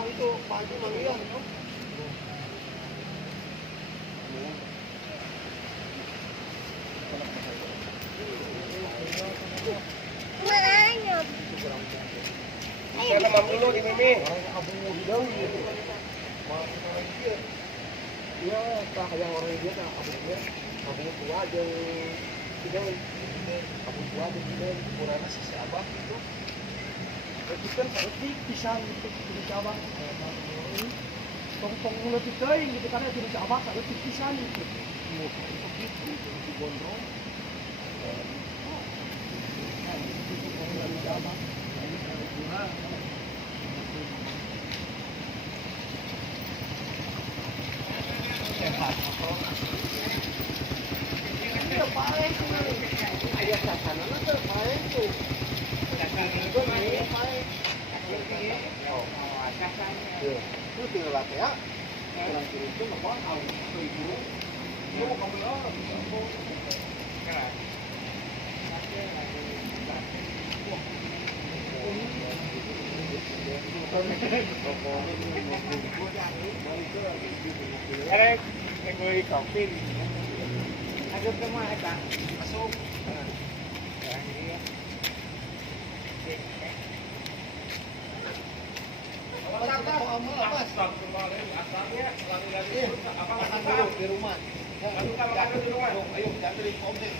bawah itu pagi manggil. Saya nama dulu di Mimi. Abu Hidau gitu. Iya, tah yang orang dia tah abu dia, abu tua aja tidak, abu tua aja tidak ukurannya sisi abah itu. Itu kan seperti pisang gitu, jenis abah. Tong mulut itu gitu karena jenis abah seperti pisang gitu. Mau begitu, itu gondrong. Itu tinggal latih ya. Kurang kiri itu memang awal itu. Itu kamu Yang beli kopi. Ada kemana Pak? Masuk. makan dulu di rumah. Makan dulu di rumah. Ayo, jangan beli komplit.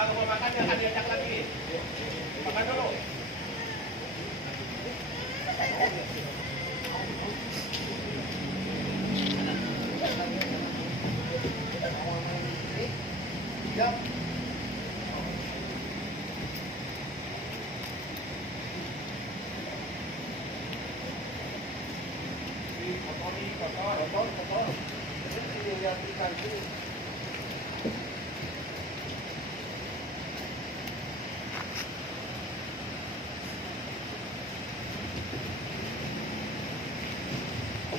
Kalau mau makan jangan diajak lagi. Makan dulu. Siap. Kotor. Jadi lihat ikan itu.